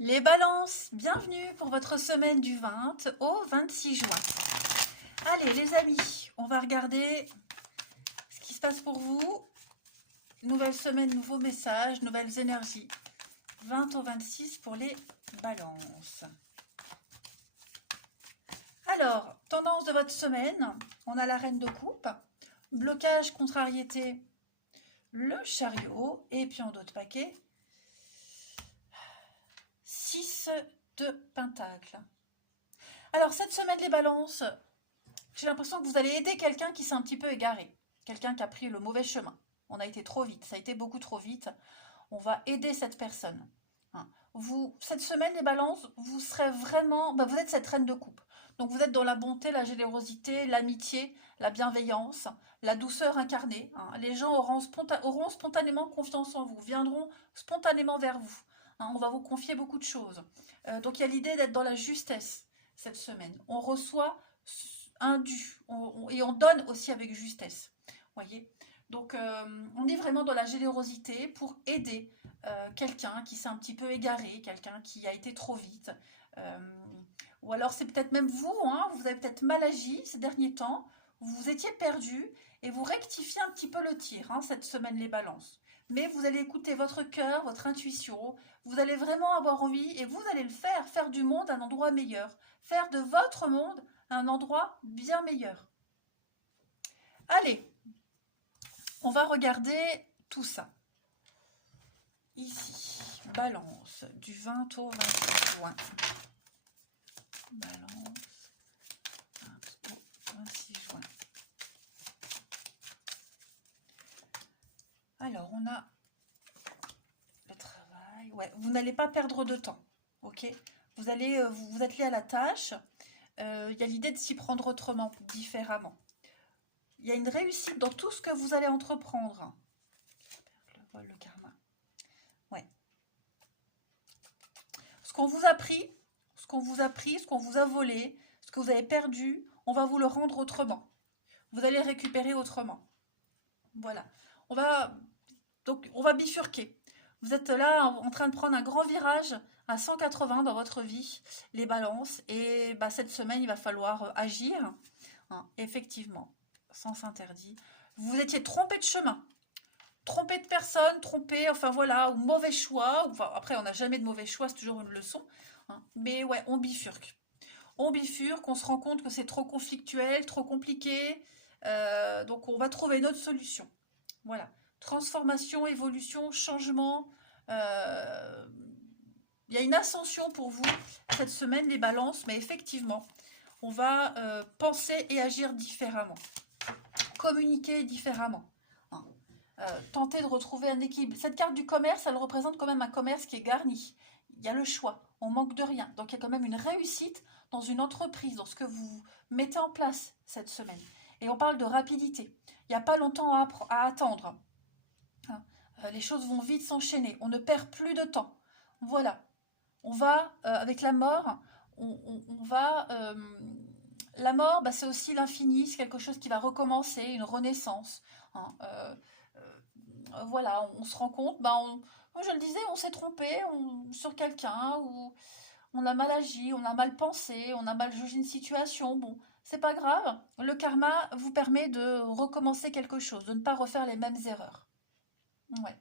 Les balances, bienvenue pour votre semaine du 20 au 26 juin. Allez les amis, on va regarder ce qui se passe pour vous. Nouvelle semaine, nouveaux messages, nouvelles énergies. 20 au 26 pour les balances. Alors, tendance de votre semaine, on a la reine de coupe, blocage, contrariété, le chariot, et puis en d'autres paquets, 6 de pentacles. Alors, cette semaine, les balances, j'ai l'impression que vous allez aider quelqu'un qui s'est un petit peu égaré, quelqu'un qui a pris le mauvais chemin. On a été trop vite, ça a été beaucoup trop vite. On va aider cette personne. Vous, cette semaine, les balances, vous serez vraiment, vous êtes cette reine de coupe. Donc vous êtes dans la bonté, la générosité, l'amitié, la bienveillance, la douceur incarnée. Les gens auront spontanément confiance en vous, viendront spontanément vers vous. On va vous confier beaucoup de choses. Donc il y a l'idée d'être dans la justesse cette semaine. On reçoit un dû et on donne aussi avec justesse. Voyez. Donc on est vraiment dans la générosité pour aider quelqu'un qui s'est un petit peu égaré, quelqu'un qui a été trop vite. Ou alors c'est peut-être même vous, vous avez peut-être mal agi ces derniers temps, vous étiez perdu et vous rectifiez un petit peu le tir cette semaine les balances. Mais vous allez écouter votre cœur, votre intuition, vous allez vraiment avoir envie et vous allez le faire du monde un endroit meilleur, faire de votre monde un endroit bien meilleur. Allez, on va regarder tout ça. Ici, balance, du 20 au 26 juin. Balance, 20 au 26 juin. Alors, on a le travail. Ouais, vous n'allez pas perdre de temps, ok? Vous allez vous atteler à la tâche. Il y a l'idée de s'y prendre autrement, différemment. Il y a une réussite dans tout ce que vous allez entreprendre. Le vol, le karma. Ouais. Ce qu'on vous a pris, ce qu'on vous a volé, ce que vous avez perdu, on va vous le rendre autrement. Vous allez récupérer autrement. Voilà. On va bifurquer. Vous êtes là en train de prendre un grand virage à 180 dans votre vie, les balances. Et cette semaine, il va falloir agir. Effectivement, sens interdit. Vous étiez trompé de chemin. Trompé de personne, trompé, enfin voilà, ou mauvais choix. Enfin, après, on n'a jamais de mauvais choix, c'est toujours une leçon. Mais ouais, on bifurque. On bifurque, on se rend compte que c'est trop conflictuel, trop compliqué. Donc, on va trouver une autre solution. Voilà. Transformation, évolution, changement. Il y a une ascension pour vous cette semaine, les balances, mais effectivement, on va penser et agir différemment. Communiquer différemment. Tenter de retrouver un équilibre. Cette carte du commerce, elle représente quand même un commerce qui est garni. Il y a le choix, on manque de rien. Donc il y a quand même une réussite dans une entreprise, dans ce que vous mettez en place cette semaine. Et on parle de rapidité. Il n'y a pas longtemps à attendre. Les choses vont vite s'enchaîner. On ne perd plus de temps. Voilà. On va, avec la mort, on va... la mort, c'est aussi l'infini, c'est quelque chose qui va recommencer, une renaissance. Voilà, on se rend compte, comme je le disais, on s'est trompé sur quelqu'un, ou on a mal agi, on a mal pensé, on a mal jugé une situation. Bon, c'est pas grave. Le karma vous permet de recommencer quelque chose, de ne pas refaire les mêmes erreurs. Ouais.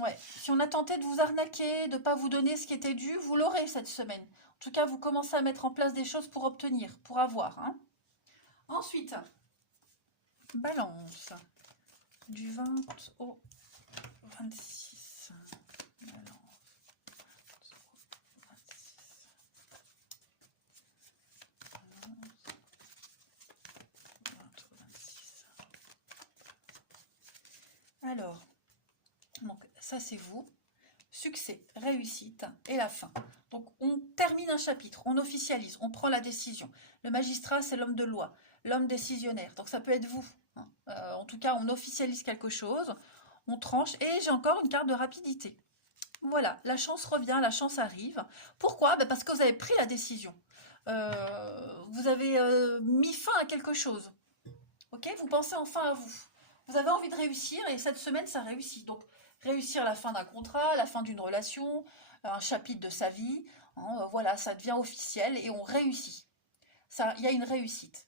Ouais. Si on a tenté de vous arnaquer, de ne pas vous donner ce qui était dû, vous l'aurez cette semaine. En tout cas, vous commencez à mettre en place des choses pour obtenir, pour avoir. Ensuite, balance. Du 20 au 26. Balance. 26. Balance. 20 au 26. Alors, donc ça c'est vous. Succès, réussite et la fin. Donc on termine un chapitre, on officialise, on prend la décision. Le magistrat, c'est l'homme de loi, l'homme décisionnaire. Donc ça peut être vous. En tout cas, on officialise quelque chose, on tranche. Et j'ai encore une carte de rapidité. Voilà, la chance revient, la chance arrive. Pourquoi? Parce que vous avez pris la décision. Vous avez mis fin à quelque chose. Ok? ok, vous pensez enfin à vous. Vous avez envie de réussir et cette semaine, ça réussit. Donc, réussir la fin d'un contrat, la fin d'une relation, un chapitre de sa vie, hein, voilà, ça devient officiel et on réussit. Ça, il y a une réussite.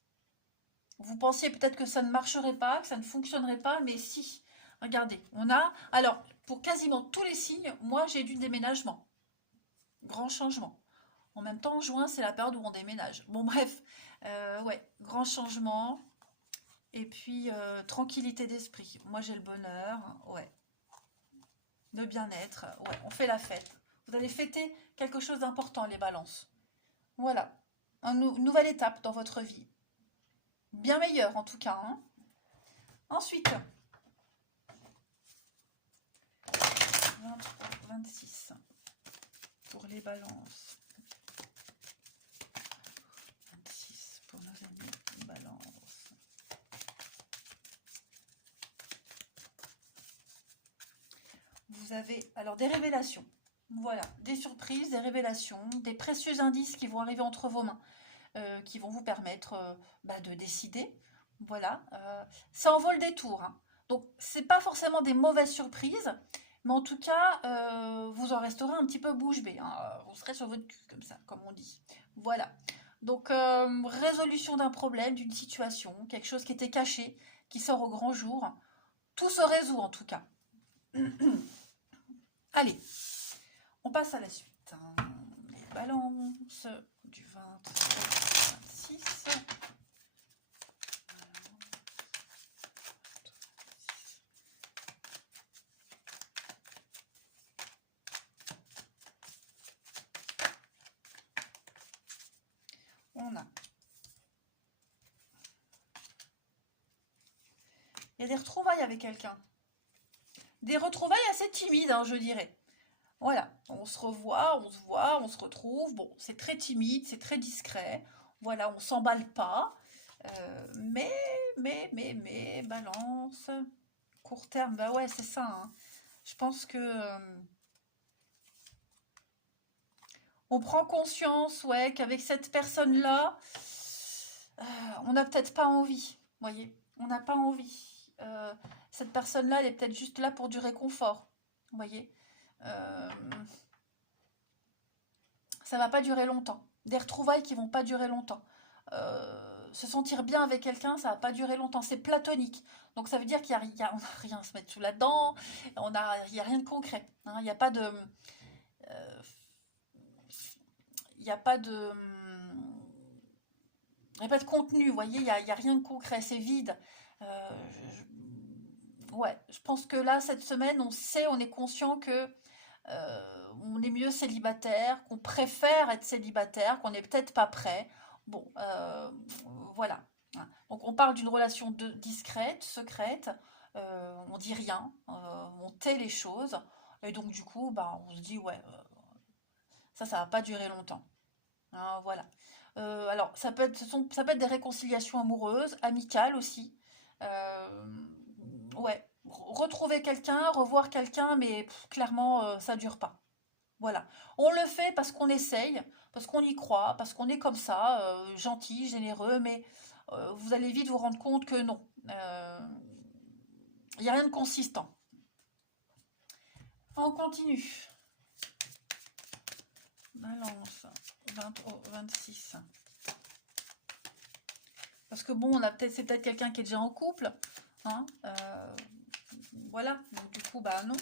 Vous pensiez peut-être que ça ne marcherait pas, que ça ne fonctionnerait pas, mais si. Regardez, on a... Alors, pour quasiment tous les signes, moi, j'ai du déménagement. Grand changement. En même temps, juin, c'est la période où on déménage. Bon, bref, ouais, grand changement. Et puis, tranquillité d'esprit. Moi, j'ai le bonheur, ouais. Le bien-être, ouais, on fait la fête. Vous allez fêter quelque chose d'important, les balances. Voilà, une nouvelle étape dans votre vie. Bien meilleure, en tout cas, hein. Ensuite, 23, 26 pour les balances. 26 pour nos amis balance. Vous avez alors des révélations. Voilà, des surprises, des révélations, des précieux indices qui vont arriver entre vos mains, qui vont vous permettre de décider. Voilà, ça en vaut le détour, hein. Donc, c'est pas forcément des mauvaises surprises, mais en tout cas, vous en resterez un petit peu bouche bée, hein. Vous serez sur votre cul, comme ça, comme on dit. Voilà. Donc, résolution d'un problème, d'une situation, quelque chose qui était caché, qui sort au grand jour. Tout se résout, en tout cas. Allez, on passe à la suite, hein. Les balances du 23 au 26. On a. Il y a des retrouvailles avec quelqu'un. Des retrouvailles assez timides, hein, je dirais. Voilà, on se revoit, on se voit, on se retrouve. Bon, c'est très timide, c'est très discret. Voilà, on s'emballe pas. Mais, balance. Court terme, bah ouais, c'est ça, hein. Je pense que on prend conscience, ouais, qu'avec cette personne-là, on n'a peut-être pas envie, voyez. On n'a pas envie. Cette personne-là, elle est peut-être juste là pour du réconfort, voyez. Ça va pas durer longtemps. Des retrouvailles qui vont pas durer longtemps. Se sentir bien avec quelqu'un, ça va pas durer longtemps. C'est platonique. Donc ça veut dire qu'il y a, on n'a rien à se mettre sous la dent. Il y a rien de concret, hein. Il n'y a pas de... il n'y a pas de... Il n'y a pas de contenu, vous voyez, il y a rien de concret, c'est vide. Euh, ouais, je pense que là, cette semaine, on sait, on est conscient que on est mieux célibataire, qu'on préfère être célibataire, qu'on n'est peut-être pas prêt. Bon, voilà. Donc on parle d'une relation discrète, secrète, on dit rien, on tait les choses, et donc du coup, bah, on se dit, ouais, ça va pas durer longtemps. Hein, voilà. Alors, ça peut être des réconciliations amoureuses, amicales aussi. Euh, ouais, retrouver quelqu'un, revoir quelqu'un, mais clairement, ça dure pas. Voilà. On le fait parce qu'on essaye, parce qu'on y croit, parce qu'on est comme ça, gentil, généreux, mais vous allez vite vous rendre compte que non. Il n'y a rien de consistant. On continue. Balance, 23, 26. Parce que bon, c'est peut-être quelqu'un qui est déjà en couple, hein, voilà, donc du coup, bah non.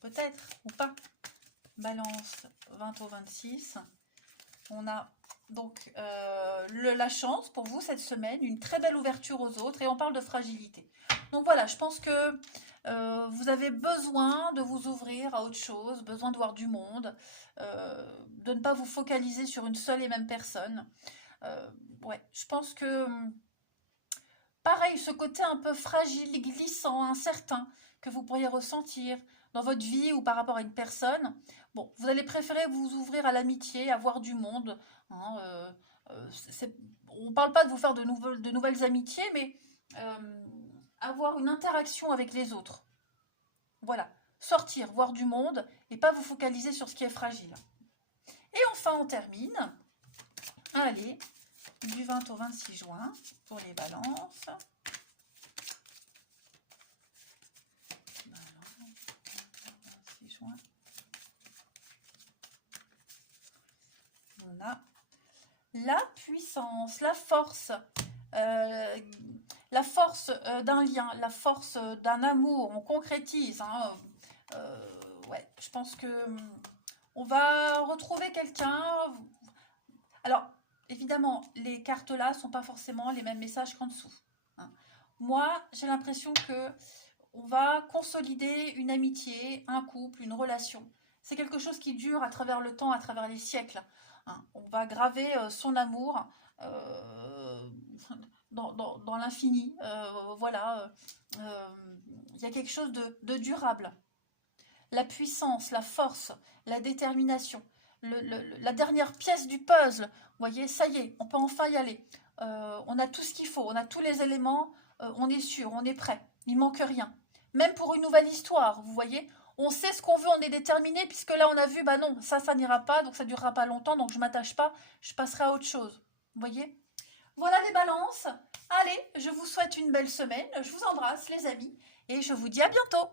Peut-être, ou pas. Balance, 20 au 26. On a donc la chance pour vous cette semaine, une très belle ouverture aux autres, et on parle de fragilité. Donc voilà, je pense que vous avez besoin de vous ouvrir à autre chose, besoin de voir du monde, de ne pas vous focaliser sur une seule et même personne. Ouais, je pense que pareil, ce côté un peu fragile, glissant, incertain que vous pourriez ressentir dans votre vie ou par rapport à une personne, bon, vous allez préférer vous ouvrir à l'amitié, à voir du monde, hein, on ne parle pas de vous faire de nouvelles amitiés, mais avoir une interaction avec les autres. Voilà, sortir, voir du monde et pas vous focaliser sur ce qui est fragile. Et enfin, on termine. Allez, du 20 au 26 juin pour les balances. On a la puissance, la force d'un lien, la force d'un amour. On concrétise. Hein, ouais, je pense que on va retrouver quelqu'un. Alors, évidemment, les cartes là sont pas forcément les mêmes messages qu'en dessous. Hein. Moi, j'ai l'impression que on va consolider une amitié, un couple, une relation. C'est quelque chose qui dure à travers le temps, à travers les siècles. Hein. On va graver son amour dans l'infini. Voilà. Il y a quelque chose de durable. La puissance, la force, la détermination. La dernière pièce du puzzle. Vous voyez, ça y est, on peut enfin y aller. On a tout ce qu'il faut, on a tous les éléments, on est sûr, on est prêt. Il ne manque rien. Même pour une nouvelle histoire, vous voyez, on sait ce qu'on veut, on est déterminé, puisque là on a vu, bah non, ça n'ira pas, donc ça ne durera pas longtemps, donc je ne m'attache pas, je passerai à autre chose. Vous voyez? Voilà les balances. Allez, je vous souhaite une belle semaine, je vous embrasse les amis, et je vous dis à bientôt.